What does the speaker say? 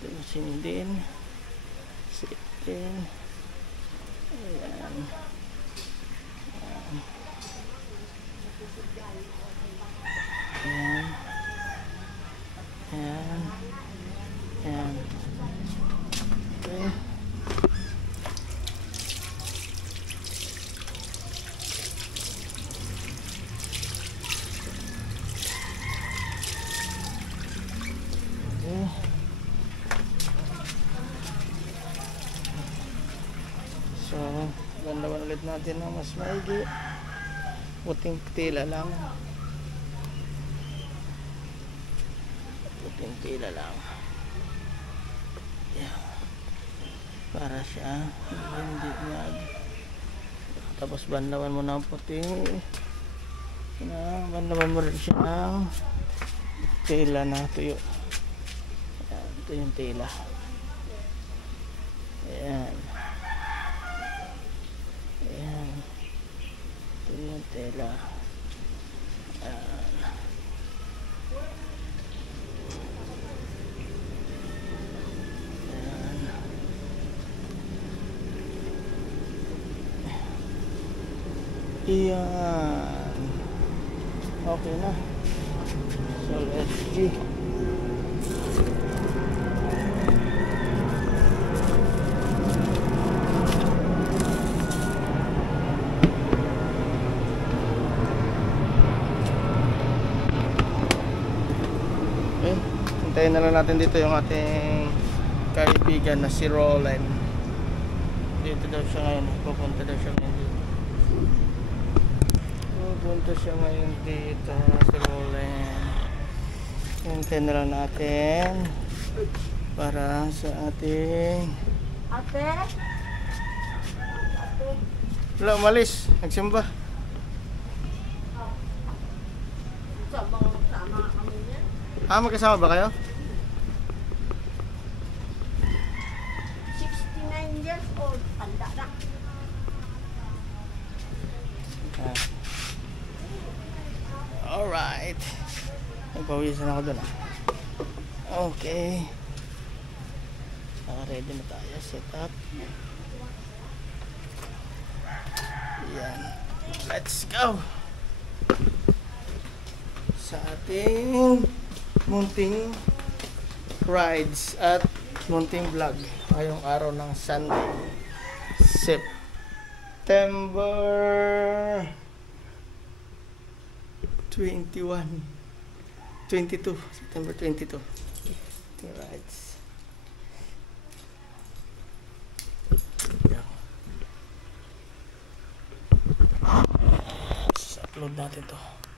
Sindin. Ayan. Ayan. Ayan. Ayan. Ayan. Okay. So, gandawan ulit natin ng mas maigi. Puting tila lang. Puting tila lang. Yeah. Para siya hindi nag. Tapos bandawan mo ng puting. Bandawan mo rin siya ng tila na tuyo. Ayan, ito yung tila. Ayan. Ayan. Ito yung tela. Ayan. Ayan. Ayan. Okay na. So let's see. Hintayin na lang natin dito yung ating kaibigan na si Roland. Dito daw siya ngayon. Pupunta daw siya ngayon dito. Pupunta siya ngayon dito si Roland. Hintayin na lang natin para sa ating Ate? wala, umalis. Nagsimba. Sama kami niya. Magkasama ba kayo? 69 years old. Tanda na. Alright. Nagpawisan ako dun. Okay. Ready na tayo. Set up. Yan. Let's go. Sa ating munting rides at munting vlog ngayong araw ng Sunday, September 22 September 22. Rides. Upload natin to.